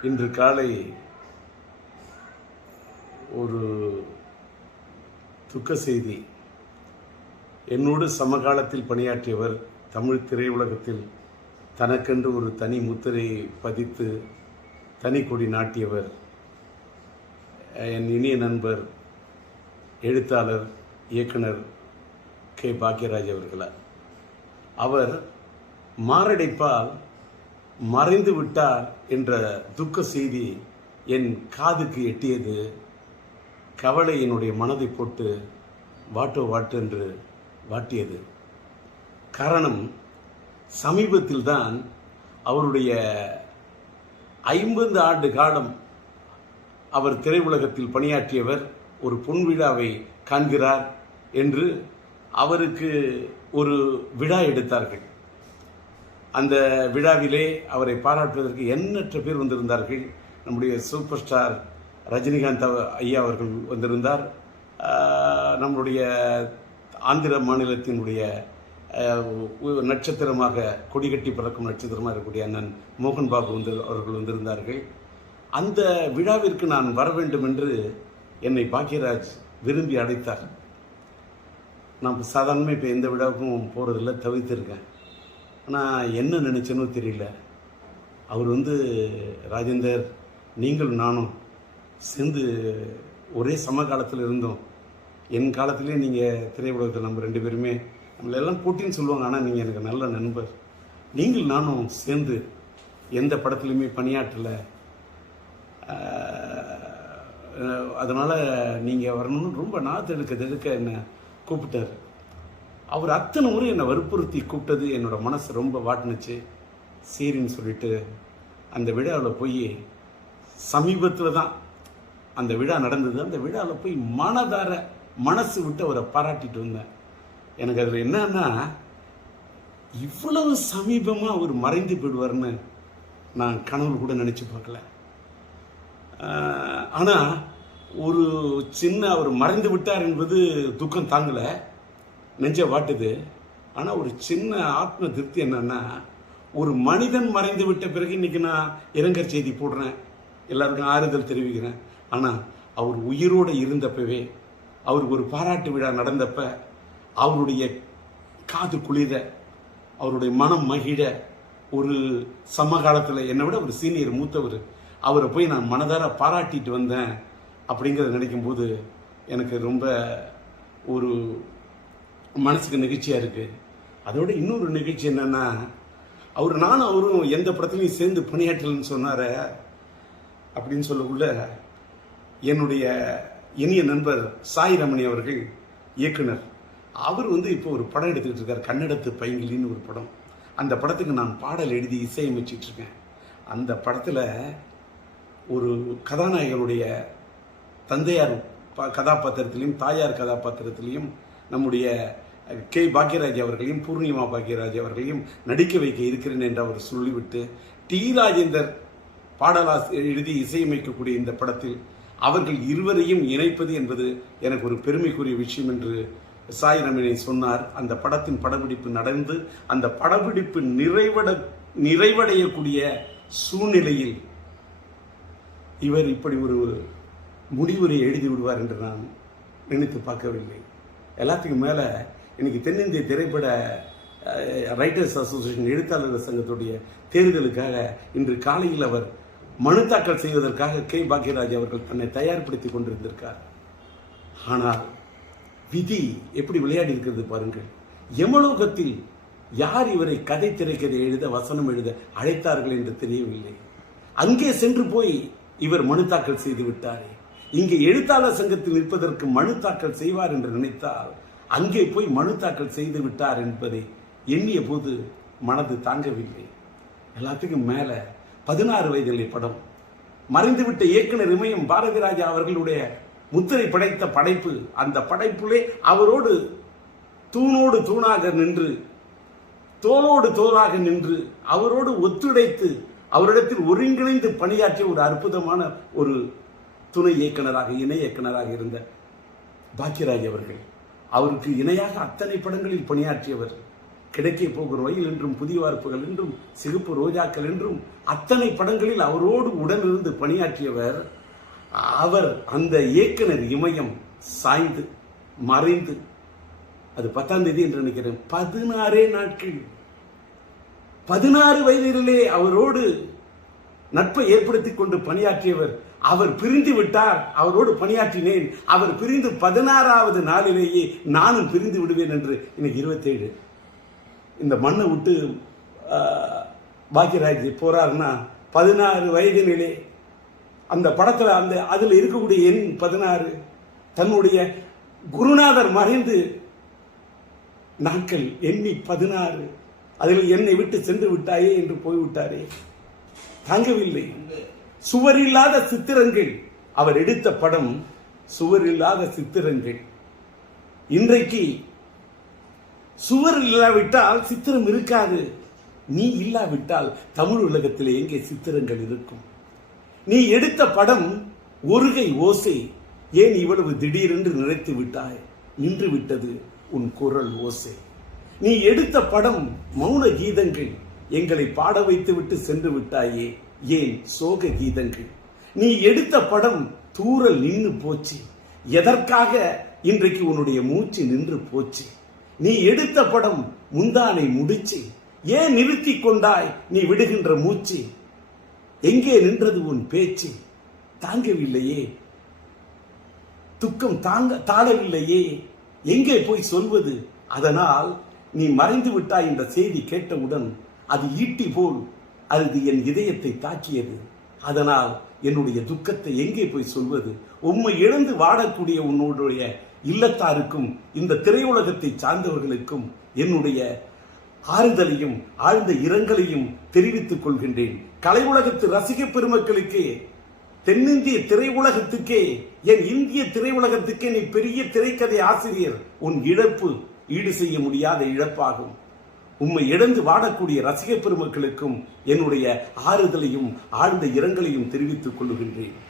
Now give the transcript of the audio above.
இன்று காலை ஒரு துக்க செய்தி. என்னோடு சமகாலத்தில் பணியாற்றியவர், தமிழ் திரையுலகத்தில் தனக்கென்று ஒரு தனி முத்திரையை பதித்து தனி கொடி நாட்டியவர், என் இனிய நண்பர், எழுத்தாளர், இயக்குனர் கே. பாக்யராஜ் அவர்களார். அவர் மாரடைப்பால் மறைந்து விட்டார் என்ற துக்க செய்தி என் காதுக்கு எட்டியது. கவலை என்னுடைய மனதை போட்டு வாட்டு என்று வாட்டியது. காரணம், சமீபத்தில் தான் அவருடைய 50 ஆண்டு காலம் அவர் திரையுலகத்தில் பணியாற்றியவர் ஒரு பொன்விழாவை காண்கிறார் என்று அவருக்கு ஒரு விழா எடுத்தார்கள். அந்த விழாவிலே அவரை பாராட்டுவதற்கு எண்ணற்ற பேர் வந்திருந்தார்கள். நம்முடைய சூப்பர் ஸ்டார் ரஜினிகாந்த் ஐயா அவர்கள் வந்திருந்தார். நம்முடைய ஆந்திர மாநிலத்தினுடைய நட்சத்திரமாக கொடிகட்டி பறக்கும் நட்சத்திரமாக இருக்கக்கூடிய அண்ணன் மோகன் பாபு அவர்கள் வந்திருந்தார்கள். அந்த விழாவிற்கு நான் வர வேண்டும் என்று என்னை பாக்யராஜ் விரும்பி அழைத்தார். நான் சாதாரணமாக இப்போ எந்த விழாவுக்கும் போகிறதில்ல, தவிர்த்திருக்கேன். ஆனால் என்ன நினச்சேனோ தெரியல. அவர் ராஜேந்தர், நீங்கள் நானும் சேர்ந்து ஒரே சமகாலத்தில் இருந்தோம். என் காலத்திலே நீங்கள் திரையுலகத்தில் நம்ம 2 பேருமே நம்மளெல்லாம் போட்டின்னு சொல்லுவாங்க, ஆனால் நீங்கள் எனக்கு நல்ல நண்பர். நீங்கள் நானும் சேர்ந்து எந்த படத்துலையுமே பணியாற்றலை, அதனால் நீங்கள் வரணும்னு ரொம்ப நாத்தெடுக்க என்னை கூப்பிட்டார். அவர் அத்தனை முறை என்னை வற்புறுத்தி கூப்பிட்டது என்னோட மனசு ரொம்ப வாட்டினுச்சு. சரின்னு சொல்லிட்டு அந்த விழாவில் போய், சமீபத்தில் தான் அந்த விழா நடந்தது. அந்த விழாவில் போய் மனதார மனசு விட்டு அவரை பாராட்டிட்டு வந்தேன். எனக்கு அதில் என்னன்னா, இவ்வளவு சமீபமாக அவர் மறைந்து போயிடுவார்னு நான் கனவு கூட நினச்சி பார்க்கல. ஆனால் ஒரு சின்ன அவர் மறைந்து விட்டார் என்பது துக்கம் தாங்கலை, நெஞ்ச வாட்டுது. ஆனால் ஒரு சின்ன ஆத்ம திருப்தி என்னன்னா, ஒரு மனிதன் மறைந்து விட்ட பிறகு இன்னைக்கு நான் இரங்கல் செய்தி போடுறேன், எல்லாருக்கும் ஆறுதல் தெரிவிக்கிறேன். ஆனால் அவர் உயிரோடு இருந்தப்பவே, அவருக்கு ஒரு பாராட்டு விழா நடந்தப்ப அவருடைய காது குளிர, அவருடைய மனம் மகிழ, ஒரு சமகாலத்தில் என்னை விட ஒரு சீனியர் மூத்தவர், அவரை போய் நான் மனதார பாராட்டிட்டு வந்தேன் அப்படிங்கிறத நினைக்கும் போது எனக்கு ரொம்ப ஒரு மனசுக்கு நிகழ்ச்சியாக இருக்குது. அதோட இன்னொரு நிகழ்ச்சி என்னன்னா, நானும் அவரும் எந்த படத்துலையும் சேர்ந்து பணியாற்றலன்னு சொன்னார அப்படின்னு சொல்லக்குள்ள, என்னுடைய இனிய நண்பர் சாய் ரமணி அவர்கள், இயக்குனர், அவர் இப்போ ஒரு படம் எடுத்துக்கிட்டு இருக்கார், கன்னடத்து பைங்கிலின்னு ஒரு படம். அந்த படத்துக்கு நான் பாடல் எழுதி இசையமைச்சிட்டு இருக்கேன். அந்த படத்தில் ஒரு கதாநாயகனுடைய தந்தையார் கதாபாத்திரத்திலையும் தாயார் கதாபாத்திரத்திலையும் நம்முடைய கே. பாக்யராஜ் அவர்களையும் பூர்ணிமா பாக்யராஜ் அவர்களையும் நடிக்க வைக்க இருக்கிறேன் என்று அவர் சொல்லிவிட்டு, டி. ராஜேந்தர் பாடலாசிரியர் எழுதி இசையமைக்கக்கூடிய இந்த படத்தில் அவர்கள் இருவரையும் இணைப்பது என்பது எனக்கு ஒரு பெருமைக்குரிய விஷயம் என்று சாய் ரமணி சொன்னார். அந்த படத்தின் படப்பிடிப்பு நடந்து அந்த படப்பிடிப்பு நிறைவடையக்கூடிய சூழ்நிலையில் இவர் இப்படி ஒரு முடிவுரை எழுதி விடுவார் என்று நான் நினைத்து பார்க்கவில்லை. எல்லாத்துக்கும் மேலே இன்னைக்கு தென்னிந்திய திரைப்பட ரைட்டர்ஸ் அசோசியேஷன் எழுத்தாளர் சங்கத்துடைய தேர்தலுக்காக இன்று காலையில் அவர் மனு தாக்கல் செய்வதற்காக கே. பாக்யராஜ் அவர்கள் தன்னை தயார்படுத்தி கொண்டிருந்திருக்கார். ஆனால் விதி எப்படி விளையாடி இருக்கிறது பாருங்கள். யமலோகத்தில் யார் இவரை கதை திரைக்கதை எழுத, வசனம் எழுத அழைத்தார்கள் என்று தெரியவில்லை. அங்கே சென்று போய் இவர் மனு தாக்கல் செய்து விட்டாரே. இங்கே எழுத்தாளர் சங்கத்தில் நிற்பதற்கு மனு தாக்கல் செய்வார் என்று நினைத்தால் அங்கே போய் மனு தாக்கல் செய்து விட்டார் என்பதை எண்ணிய போது மனது தாங்கவில்லை. எல்லாத்துக்கும் மேல 16 வயதிலே படம், மறைந்துவிட்ட இயக்குனர் இமயம் பாரதிராஜா அவர்களுடைய முத்திரை படைத்த படைப்பு. அந்த படைப்புலே அவரோடு தூணோடு தூணாக நின்று, தோளோடு தோளாக நின்று, அவரோடு ஒத்துழைத்து, அவரிடத்தில் ஒருங்கிணைந்து பணியாற்றிய ஒரு அற்புதமான ஒரு துணை இயக்குனராக, இணை இயக்குனராக இருந்த பாக்யராஜ் அவர்கள், அவருக்கு இணையாக அத்தனை படங்களில் பணியாற்றியவர். கிடைக்க போகிற ரயில் என்றும், புதிய வார்ப்புகள் என்றும், சிகப்பு ரோஜாக்கள் என்றும் அத்தனை படங்களில் அவரோடு உடனிருந்து பணியாற்றியவர். அவர் அந்த இயக்குனர் இமயம் சாய்ந்து மறைந்து, அது 10ஆம் தேதி என்று நினைக்கிறேன், 16 நாட்கள், 16 வயதிலே அவரோடு நட்பை ஏற்படுத்திக் கொண்டு பணியாற்றியவர். அவர் பிரிந்து விட்டார், அவரோடு பணியாற்றினேன். அவர் பிரிந்து 16வது நாளிலேயே நானும் பிரிந்து விடுவேன் என்று. இன்னைக்கு 27. இந்த மண்ணை விட்டு பாக்யராஜ் போறாருன்னா 16 வயதினிலே அந்த படத்துல அதுல இருக்கக்கூடிய எண் 16. தன்னுடைய குருநாதர் மறைந்து நாட்கள் எண்ணி 16, அதில் என்னை விட்டு சென்று விட்டாயே என்று போய்விட்டாரே, தாங்கவில்லை. சுவரில்லாத சித்திரங்கள், அவர் எடுத்த படம் சுவரில்லாத சித்திரங்கள். இன்றைக்கு சுவர் இல்லாவிட்டால் சித்திரம் இருக்காது. நீ இல்லாவிட்டால் தமிழ் உலகத்தில் எங்கே சித்திரங்கள் இருக்கும்? நீ எடுத்த படம் ஒருகை ஓசை, ஏன் இவ்வளவு திடீரென்று நினைத்து விட்டாய்? நின்று விட்டது உன் குரல் ஓசை. நீ எடுத்த படம் மௌன கீதங்கள், எங்களை பாட வைத்து விட்டு சென்று விட்டாயே, ஏன் சோக கீதங்கள்? நீ எடுத்த படம் தூரல் நின்று போச்சு, எதற்காக இன்றைக்கு உன்னுடைய மூச்சு நின்று போச்சு? நீ எடுத்த படம் முந்தானை முடிச்சு, ஏன் நிறுத்தி கொண்டாய் நீ விடுகின்ற மூச்சு? எங்கே நின்றது உன் பேச்சு? தாங்கவில்லையே, துக்கம் தாழவில்லையே, எங்கே போய் சொல்வது? அதனால் நீ மறைந்து விட்டாய் என்ற செய்தி கேட்டவுடன் அது ஈட்டி போல் அது என் இதயத்தை தாக்கியது. அதனால் என்னுடைய துக்கத்தை எங்கே போய் சொல்வது? உம்மை இழந்து வாடக்கூடிய உன்னுடைய இல்லத்தாருக்கும் இந்த திரையுலகத்தை சார்ந்தவர்களுக்கும் என்னுடைய ஆறுதலையும் ஆழ்ந்த இரங்கலையும் தெரிவித்துக் கொள்கின்றேன். கலை உலகத்து ரசிக பெருமக்களுக்கு, தென்னிந்திய திரையுலகத்துக்கே, என் இந்திய திரையுலகத்துக்கே நீ பெரிய திரைக்கதை ஆசிரியர். உன் இழப்பு ஈடு செய்ய முடியாத இழப்பாகும். உம்மை இழந்து வாடக்கூடிய ரசிக பெருமக்களுக்கும் என்னுடைய ஆறுதலையும் ஆழ்ந்த இரங்கலையும் தெரிவித்துக் கொள்கின்றேன்.